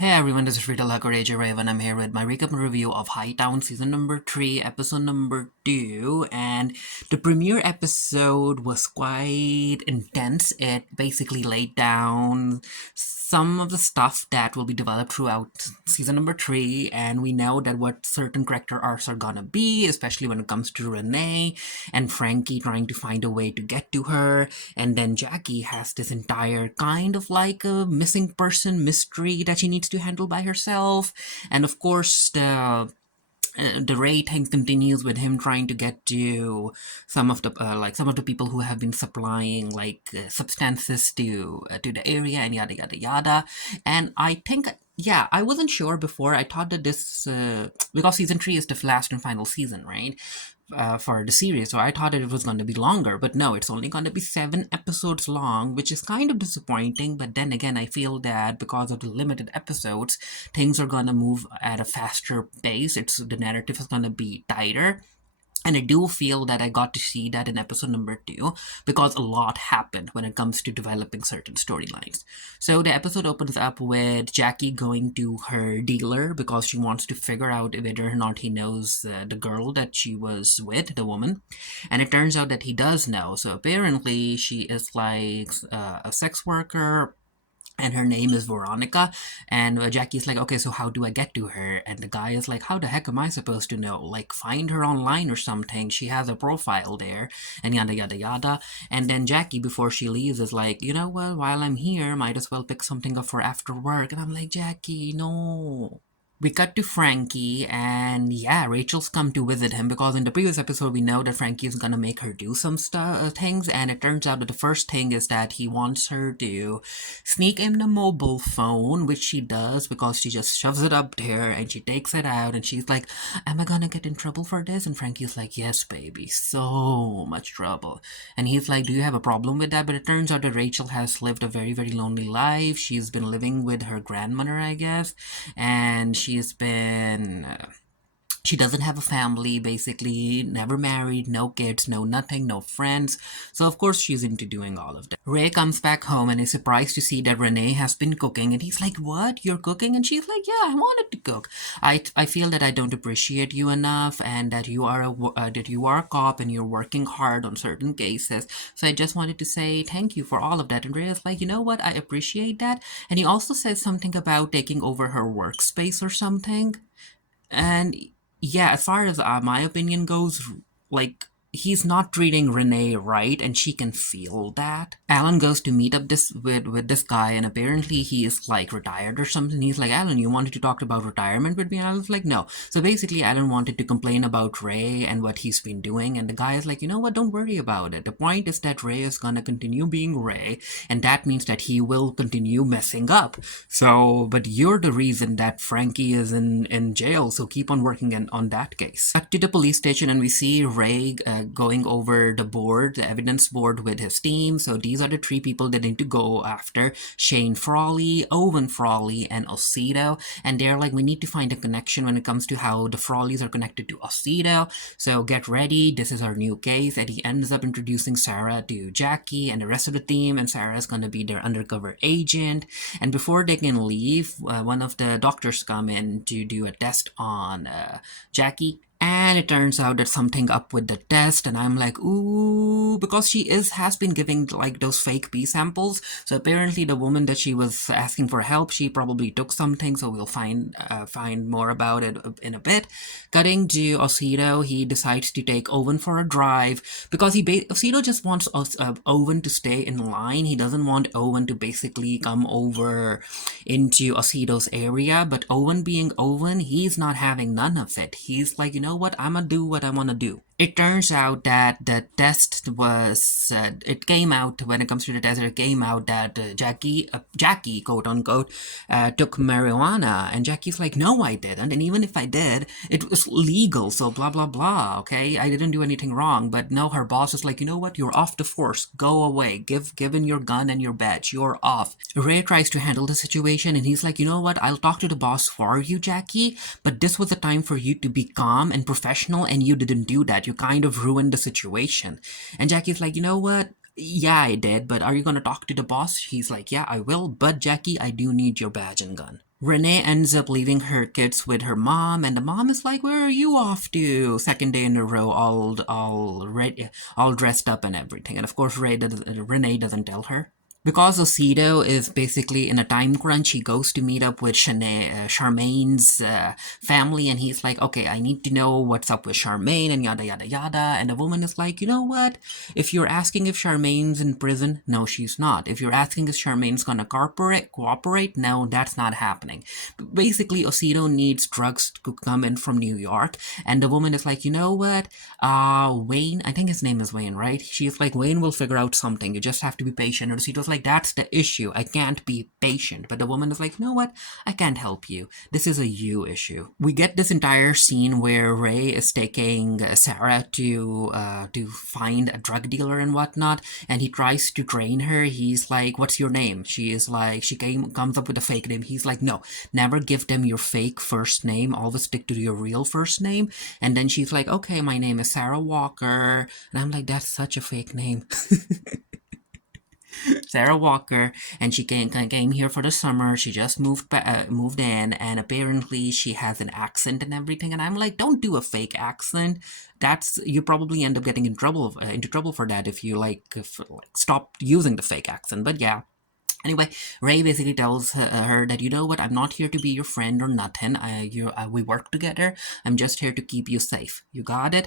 Hey everyone, this is Ray, and I'm here with my recap and review of Hightown season number 3, episode number 2. And the premiere episode was quite intense. It basically laid down some of the stuff that will be developed throughout season number 3, and we know that what certain character arcs are gonna be, especially when it comes to Renee and Frankie trying to find a way to get to her. And then Jackie has this entire kind of like a missing person mystery that she needs to handle by herself. And of course, the Ray thing continues with him trying to get to some of the people who have been supplying substances to the area and yada yada yada. And I think, yeah, I wasn't sure before. I thought that this because season 3 is the last and final season, right? For the series, so I thought that it was going to be longer, but no, it's only going to be 7 episodes long, which is kind of disappointing. But then again, I feel that because of the limited episodes, things are going to move at a faster pace. The narrative is going to be tighter. And I do feel that I got to see that in episode number 2 because a lot happened when it comes to developing certain storylines. So the episode opens up with Jackie going to her dealer because she wants to figure out whether or not he knows the girl that she was with, the woman. And it turns out that he does know. So apparently she is like a sex worker, and her name is Veronica. And Jackie's like, okay, so how do I get to her? And the guy is like, how the heck am I supposed to know? Like, find her online or something. She has a profile there, and yada yada yada. And then Jackie, before she leaves, is like, you know what? While I'm here, might as well pick something up for after work. And I'm like, Jackie, no. We cut to Frankie, and yeah, Rachel's come to visit him because in the previous episode we know that Frankie is gonna make her do some things, and it turns out that the first thing is that he wants her to sneak in the mobile phone, which she does because she just shoves it up there and she takes it out and she's like, am I gonna get in trouble for this? And Frankie's like, yes, baby, so much trouble. And he's like, do you have a problem with that? But it turns out that Rachel has lived a very, very lonely life. She's been living with her grandmother, I guess, and she doesn't have a family, basically, never married, no kids, no nothing, no friends. So of course she's into doing all of that. Ray comes back home and is surprised to see that Renee has been cooking, and he's like, what? You're cooking? And she's like, yeah, I wanted to cook. I feel that I don't appreciate you enough, and that you are a cop and you're working hard on certain cases. So I just wanted to say thank you for all of that. And Ray is like, you know what? I appreciate that. And he also says something about taking over her workspace or something. And yeah, as far as my opinion goes, like, he's not treating Renee right, and she can feel that. Alan goes to meet up with this guy, and apparently he is like retired or something. He's like, Alan, you wanted to talk about retirement with me? And I was like, no. So basically, Alan wanted to complain about Ray and what he's been doing, and the guy is like, you know what? Don't worry about it. The point is that Ray is gonna continue being Ray, and that means that he will continue messing up. So, but you're the reason that Frankie is in jail, so keep on working on that case. Back to the police station, and we see Ray going over the evidence board with his team. So these are the 3 people that need to go after: Shane Frawley, Owen Frawley, and Osito. And they're like, we need to find a connection when it comes to how the Frawleys are connected to Osito. So get ready, this is our new case. And he ends up introducing Sarah to Jackie and the rest of the team, and Sarah is going to be their undercover agent. And before they can leave, one of the doctors come in to do a test on Jackie. And it turns out there's something up with the test, and I'm like, ooh, because she has been giving like those fake pee samples. So apparently the woman that she was asking for help, she probably took something. So we'll find more about it in a bit. Cutting to Osito, he decides to take Owen for a drive because Osito just wants Owen to stay in line. He doesn't want Owen to basically come over into Osito's area. But Owen being Owen, he's not having none of it. He's like, you know what, I'm gonna do what I wanna do. It turns out that the test was, it came out, when it comes to the test, it came out that Jackie, quote unquote, took marijuana. And Jackie's like, no, I didn't. And even if I did, it was legal, so blah, blah, blah, okay? I didn't do anything wrong. But no, her boss is like, you know what, you're off the force. Go away. Given your gun and your badge. You're off. Ray tries to handle the situation, and he's like, you know what, I'll talk to the boss for you, Jackie, but this was the time for you to be calm and professional, and you didn't do that. You kind of ruined the situation. And Jackie's like, you know what? Yeah, I did, but are you gonna talk to the boss? He's like, yeah, I will, but Jackie, I do need your badge and gun. Renee ends up leaving her kids with her mom, and the mom is like, "Where are you off to?" Second day in a row, all dressed up and everything. And of course, Renee doesn't tell her. Because Osido is basically in a time crunch, he goes to meet up with Charmaine's family, and he's like, okay, I need to know what's up with Charmaine, and yada yada yada. And the woman is like, you know what? If you're asking if Charmaine's in prison, no, she's not. If you're asking if Charmaine's gonna cooperate, no, that's not happening. Basically, Osido needs drugs to come in from New York, and the woman is like, you know what? Wayne, I think his name is Wayne, right? She's like, Wayne will figure out something. You just have to be patient. And Osido's like, that's the issue. I can't be patient. But the woman is like, you know what? I can't help you. This is a you issue. We get this entire scene where Ray is taking Sarah to find a drug dealer and whatnot, and he tries to train her. He's like, "What's your name?" She is like, comes up with a fake name. He's like, "No, never give them your fake first name. Always stick to your real first name." And then she's like, "Okay, my name is Sarah Walker," and I'm like, "That's such a fake name." Sarah Walker, and she came here for the summer. She just moved in, and apparently she has an accent and everything. And I'm like, don't do a fake accent. That's you probably end up getting into trouble for that if you stop using the fake accent. But yeah. Anyway, Ray basically tells her that, you know what, I'm not here to be your friend or nothing. We work together. I'm just here to keep you safe. You got it?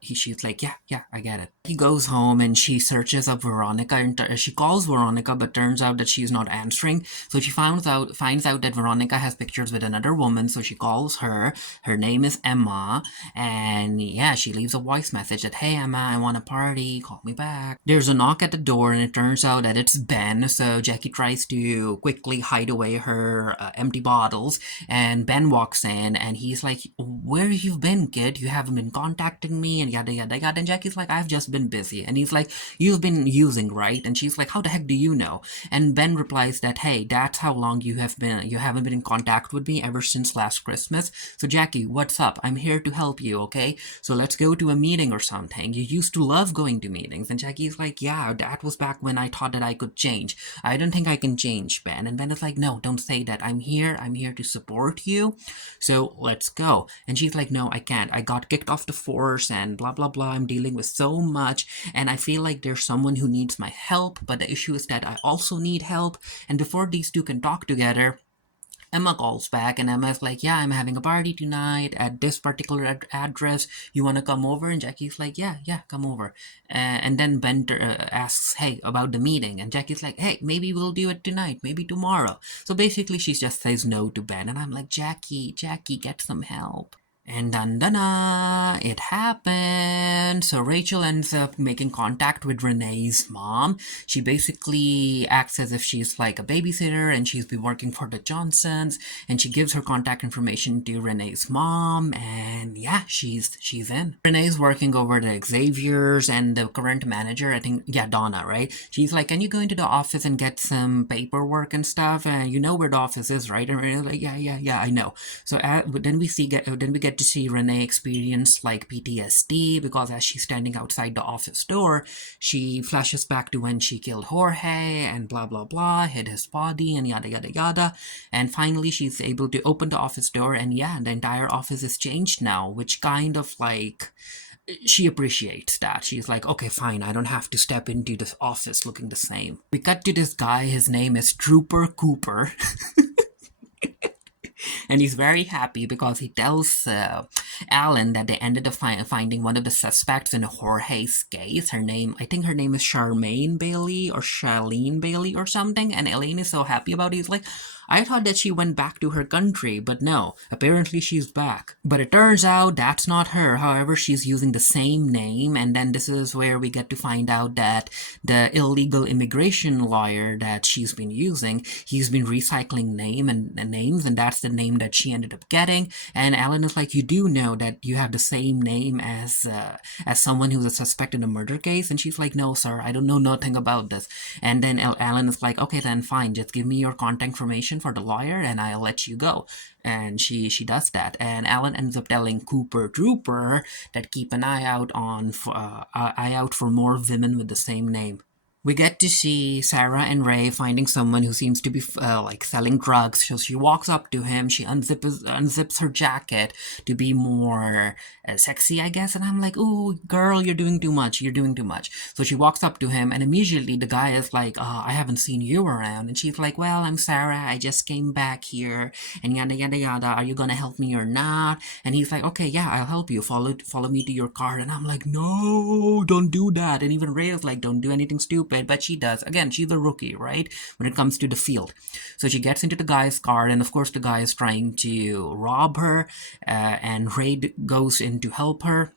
She's like, yeah, I get it. He goes home and she searches up Veronica, and she calls Veronica, but turns out that she's not answering. So she finds out that Veronica has pictures with another woman. So she calls her. Her name is Emma, and yeah, she leaves a voice message that, hey Emma, I want a party. Call me back. There's a knock at the door, and it turns out that it's Ben. So Jackie tries to quickly hide away her empty bottles, and Ben walks in, and he's like, where you've been, kid? You haven't been contacting me, and yada yada yada. And Jackie's like, I've just been busy. And he's like, you've been using, right? And she's like, how the heck do you know? And Ben replies that, hey, that's how long you haven't been in contact with me, ever since last Christmas. So Jackie, what's up? I'm here to help you, okay? So let's go to a meeting or something. You used to love going to meetings. And Jackie's like, yeah, that was back when I thought that I could change. I don't think I can change, Ben. And Ben is like, no, don't say that. I'm here to support you. So let's go. And she's like, no, I can't. I got kicked off the force and blah, blah, blah. I'm dealing with so much. And I feel like there's someone who needs my help. But the issue is that I also need help. And before these two can talk together, Emma calls back, and Emma's like, yeah, I'm having a party tonight at this particular address. You want to come over? And Jackie's like, yeah, come over. And then Ben asks, hey, about the meeting. And Jackie's like, hey, maybe we'll do it tonight, maybe tomorrow. So basically, she just says no to Ben. And I'm like, Jackie, get some help. And dun it happened. So Rachel ends up making contact with Renee's mom. She basically acts as if she's like a babysitter, and she's been working for the Johnsons, and she gives her contact information to Renee's mom, and yeah, she's in. Renee's working over the Xaviers, and the current manager, I think, yeah, Donna, right? She's like, can you go into the office and get some paperwork and stuff? You know where the office is, right? And Renee's like, yeah, I know. So then we get to see Renee experience like PTSD, because as she's standing outside the office door, she flashes back to when she killed Jorge and blah blah blah, hid his body and yada yada yada. And finally she's able to open the office door, and yeah, the entire office is changed now, which kind of like, she appreciates that. She's like, okay, fine, I don't have to step into this office looking the same. We cut to this guy, his name is Trooper Cooper. And he's very happy because he tells Alan that they ended up finding one of the suspects in Jorge's case. I think her name is Charmaine Bailey or Charlene Bailey or something. And Elaine is so happy about it. He's like, I thought that she went back to her country, but no, apparently she's back. But it turns out that's not her. However, she's using the same name, and then this is where we get to find out that the illegal immigration lawyer that she's been using, he's been recycling names, and that's the name that she ended up getting. And Alan is like, you do know that you have the same name as someone who's a suspect in a murder case? And she's like, no, sir, I don't know nothing about this. And then Alan is like, okay, then fine, just give me your contact information for the lawyer and I'll let you go. And she does that, and Alan ends up telling Cooper Trooper that keep an eye out for more women with the same name. We get to see Sarah and Ray finding someone who seems to be like selling drugs. So she walks up to him. She unzips her jacket to be more sexy, I guess. And I'm like, "Ooh, girl, you're doing too much. You're doing too much." So she walks up to him, and immediately the guy is like, "I haven't seen you around." And she's like, "Well, I'm Sarah. I just came back here, and yada yada yada. Are you gonna help me or not?" And he's like, "Okay, yeah, I'll help you. Follow me to your car." And I'm like, "No, don't do that." And even Ray is like, "Don't do anything stupid," but she does. Again, she's a rookie, right? When it comes to the field. So she gets into the guy's car, and of course the guy is trying to rob her, and Ray goes in to help her.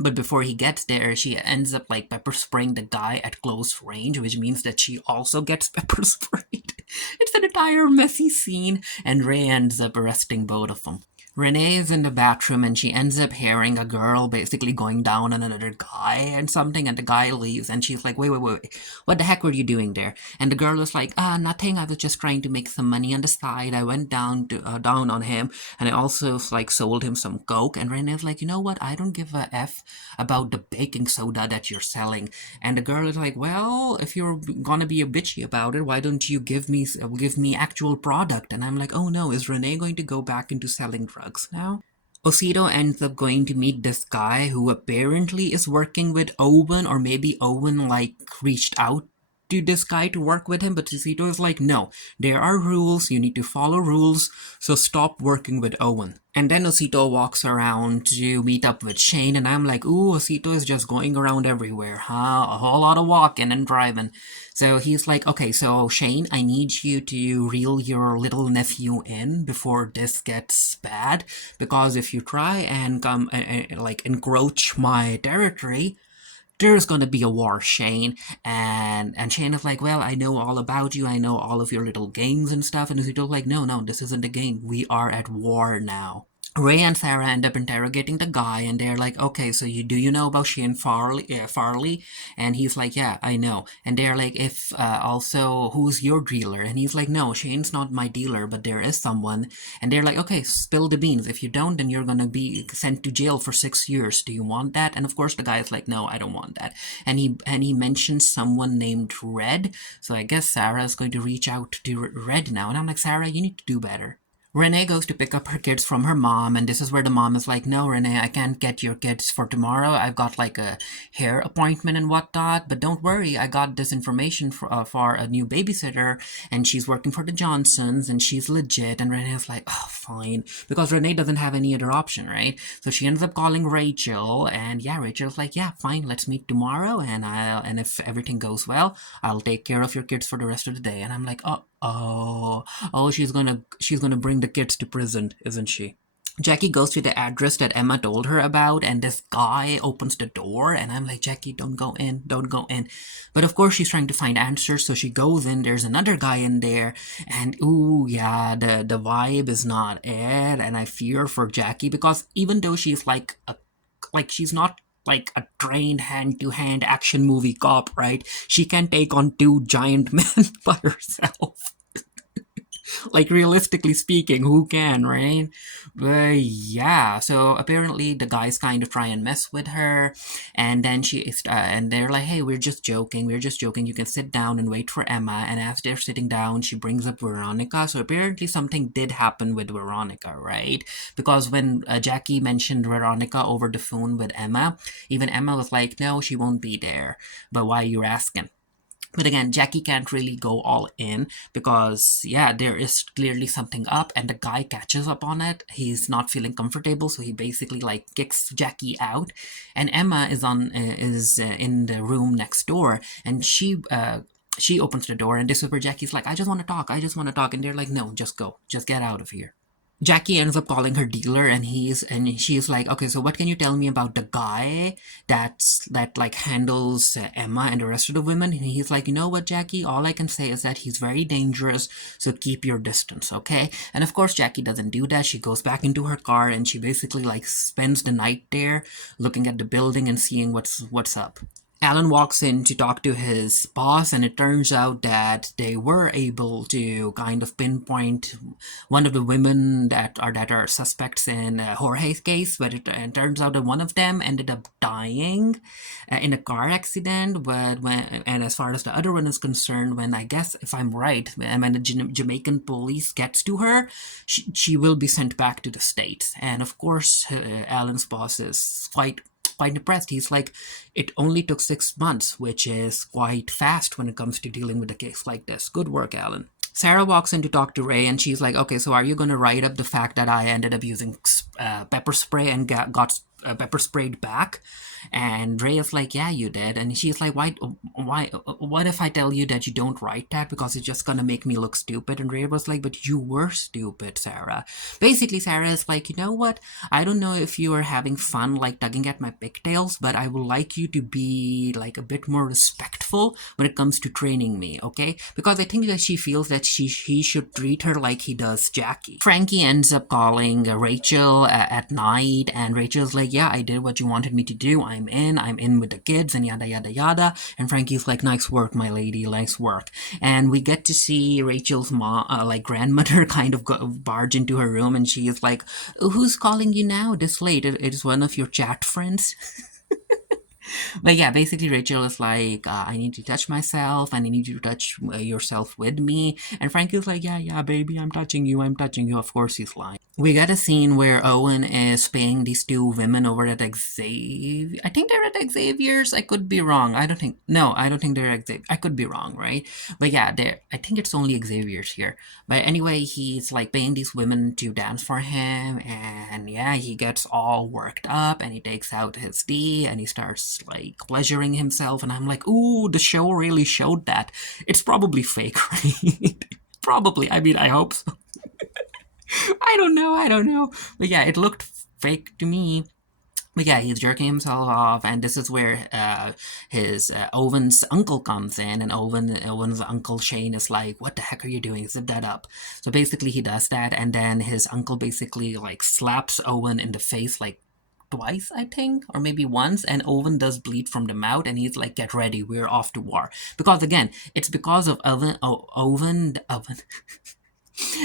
But before he gets there, she ends up like pepper spraying the guy at close range, which means that she also gets pepper sprayed. It's an entire messy scene, and Ray ends up arresting both of them. Renee is in the bathroom and she ends up hearing a girl basically going down on another guy and something, and the guy leaves and she's like, wait, what the heck were you doing there? And the girl is like, nothing, I was just trying to make some money on the side. I went down on him, and I also like sold him some coke. And Renee's like, you know what? I don't give a F about the baking soda that you're selling. And the girl is like, well, if you're gonna be a bitchy about it, why don't you give me actual product? And I'm like, oh no, is Renee going to go back into selling drugs now? Osito ends up going to meet this guy who apparently is working with Owen, or maybe Owen like reached out to this guy to work with him, but Osito is like, no, there are rules, you need to follow rules, so stop working with Owen. And then Osito walks around to meet up with Shane, and I'm like, ooh, Osito is just going around everywhere, huh? A whole lot of walking and driving. So he's like, okay, so Shane, I need you to reel your little nephew in before this gets bad, because if you try and come and like encroach my territory, there's gonna be a war, Shane. And Shane is like, well, I know all about you, I know all of your little games and stuff. And Osito's like, no, this isn't a game. We are at war now. Ray and Sarah end up interrogating the guy, and they're like, "Okay, so you know about Shane Farley?" And he's like, "Yeah, I know." And they're like, "If also, who's your dealer?" And he's like, "No, Shane's not my dealer, but there is someone." And they're like, "Okay, spill the beans. If you don't, then you're gonna be sent to jail for 6 years. Do you want that?" And of course, the guy is like, "No, I don't want that." And he mentions someone named Red. So I guess Sarah is going to reach out to Red now, and I'm like, "Sarah, you need to do better." Renee goes to pick up her kids from her mom, and this is where the mom is like, "No, Renee, I can't get your kids for tomorrow. I've got like a hair appointment and whatnot, but don't worry, I got this information for a new babysitter, and she's working for the Johnsons, and she's legit." And Renee's like, "Oh, fine," because Renee doesn't have any other option, right? So she ends up calling Rachel, and yeah, Rachel's like, "Yeah, fine, let's meet tomorrow, and if everything goes well, I'll take care of your kids for the rest of the day." And I'm like, oh, she's gonna bring the kids to prison, isn't she? Jackie goes to the address that Emma told her about, and this guy opens the door, and I'm like, Jackie, don't go in, don't go in. But of course, she's trying to find answers, so she goes in. There's another guy in there, and ooh, yeah, the vibe is not it, and I fear for Jackie because even though she's like she's not like a trained hand-to-hand action movie cop, right? She can take on two giant men by herself. Like realistically speaking, who can, right? But yeah, so apparently the guys kind of try and mess with her, and then and they're like, "Hey, we're just joking. You can sit down and wait for Emma." And as they're sitting down, she brings up Veronica. So apparently something did happen with Veronica, right? Because when Jackie mentioned Veronica over the phone with Emma, even Emma was like, "No, she won't be there." But why you asking? But again, Jackie can't really go all in because, yeah, there is clearly something up, and the guy catches up on it. He's not feeling comfortable, so he basically like kicks Jackie out. And Emma is in the room next door, and she opens the door, and this is where Jackie's like, I just want to talk," and they're like, "No, just go, just get out of here." Jackie ends up calling her dealer, and she's like, "Okay, so what can you tell me about the guy that like handles Emma and the rest of the women?" And he's like, "You know what, Jackie? All I can say is that he's very dangerous, so keep your distance, okay?" And of course, Jackie doesn't do that. She goes back into her car, and she basically like spends the night there, looking at the building and seeing what's up. Alan walks in to talk to his boss, and it turns out that they were able to kind of pinpoint one of the women that are suspects in Jorge's case. But it turns out that one of them ended up dying in a car accident. And as far as the other one is concerned, when I guess if I'm right, when the Jamaican police gets to her, she will be sent back to the States. And of course, Alan's boss is quite impressed. He's like, it only took 6 months, which is quite fast when it comes to dealing with a case like this. Good work, Alan. Sarah walks in to talk to Ray, and she's like, okay, so are you going to write up the fact that I ended up using pepper spray and got pepper sprayed back? And Ray is like, yeah, you did. And she's like, what if I tell you that you don't write that because it's just gonna make me look stupid? And Ray was like, but you were stupid, Sarah. Basically, Sarah is like, you know what? I don't know if you are having fun, like tugging at my pigtails, but I would like you to be like a bit more respectful when it comes to training me, okay? Because I think that she feels that he should treat her like he does Jackie. Frankie ends up calling Rachel at night, and Rachel's like, yeah, I did what you wanted me to do. I'm in with the kids and yada yada yada. And Frankie's like, nice work, my lady, nice work. And we get to see Rachel's mom, like grandmother, kind of barge into her room, and she is like, who's calling you now this late? It is one of your chat friends. But yeah, basically Rachel is like, I need to touch myself, and I need you to touch yourself with me. And Frankie's like, yeah, baby, I'm touching you, I'm touching you. Of course he's lying. We got a scene where Owen is paying these two women over at Xavier. I think they're at Xavier's. I could be wrong. I don't think they're at Xavier. I could be wrong, right? But yeah, I think it's only Xavier's here. But anyway, he's like paying these women to dance for him, and yeah, he gets all worked up, and he takes out his D, and he starts like pleasuring himself. And I'm like, ooh, the show really showed that. It's probably fake, right? Probably. I mean, I hope so. I don't know. But yeah, it looked fake to me. But yeah, he's jerking himself off, and this is where his Owen's uncle comes in, and Owen's uncle Shane is like, "What the heck are you doing? Zip that up." So basically, he does that, and then his uncle basically like slaps Owen in the face like twice, I think, or maybe once, and Owen does bleed from the mouth, and he's like, "Get ready, we're off to war." Because again, it's because of Owen.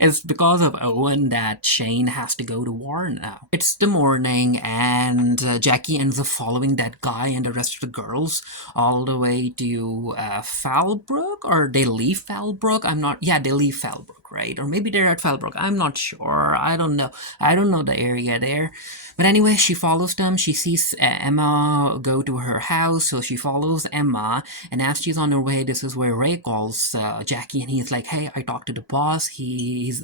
It's because of Owen that Shane has to go to war now. It's the morning, and Jackie ends up following that guy and the rest of the girls all the way to Fallbrook, or they leave Fallbrook. Yeah, they leave Fallbrook, right? Or maybe they're at Fallbrook. I'm not sure. I don't know. I don't know the area there. But anyway, she follows them. She sees Emma go to her house, so she follows Emma. And as she's on her way, this is where Ray calls Jackie, and he's like, "Hey, I talked to the boss. He's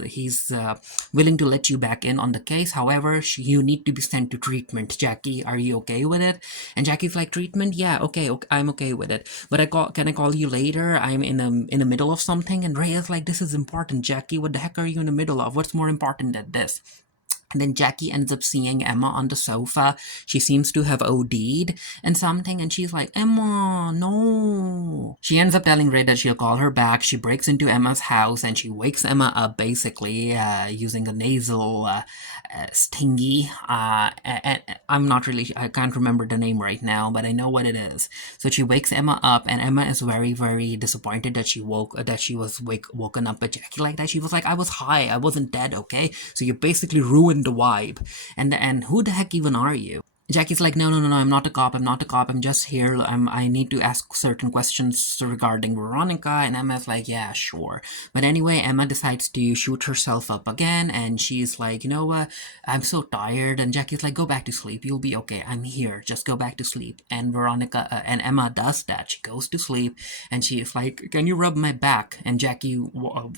willing to let you back in on the case. However, you need to be sent to treatment. Jackie, are you okay with it?" And Jackie's like, "Treatment? Yeah, okay, I'm okay with it. But can I call you later? I'm in the middle of something." And Ray is like, "This is important, Jackie. What the heck are you in the middle of? What's more important than this?" And then Jackie ends up seeing Emma on the sofa. She seems to have OD'd and something, and she's like, "Emma, no." She ends up telling Ray that she'll call her back. She breaks into Emma's house, and she wakes Emma up, basically, using a nasal stingy. And I'm not really, I can't remember the name right now, but I know what it is. So she wakes Emma up, and Emma is very, very disappointed that she was woken up by Jackie like that. She was like, "I was high, I wasn't dead, okay? So you basically ruined the vibe. And who the heck even are you?" Jackie's like, no, I'm not a cop, I'm just here, I need to ask certain questions regarding Veronica, and Emma's like, yeah, sure. But anyway, Emma decides to shoot herself up again, and she's like, you know what, I'm so tired, and Jackie's like, go back to sleep, you'll be okay, I'm here, just go back to sleep. And and Emma does that, she goes to sleep, and she's like, can you rub my back? And Jackie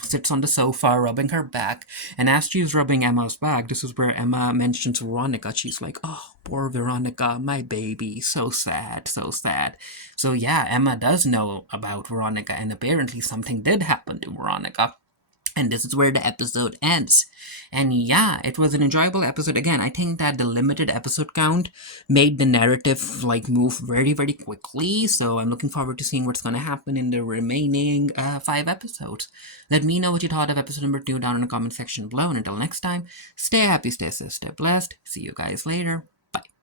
sits on the sofa, rubbing her back, and as she's rubbing Emma's back, this is where Emma mentions Veronica. She's like, oh, poor Veronica, my baby, so sad, so sad. So yeah, Emma does know about Veronica, and apparently something did happen to Veronica. And this is where the episode ends. And yeah, it was an enjoyable episode. Again, I think that the limited episode count made the narrative like move very, very quickly. So I'm looking forward to seeing what's going to happen in the remaining 5 episodes. Let me know what you thought of episode number 2 down in the comment section below. And until next time, stay happy, stay safe, stay blessed. See you guys later.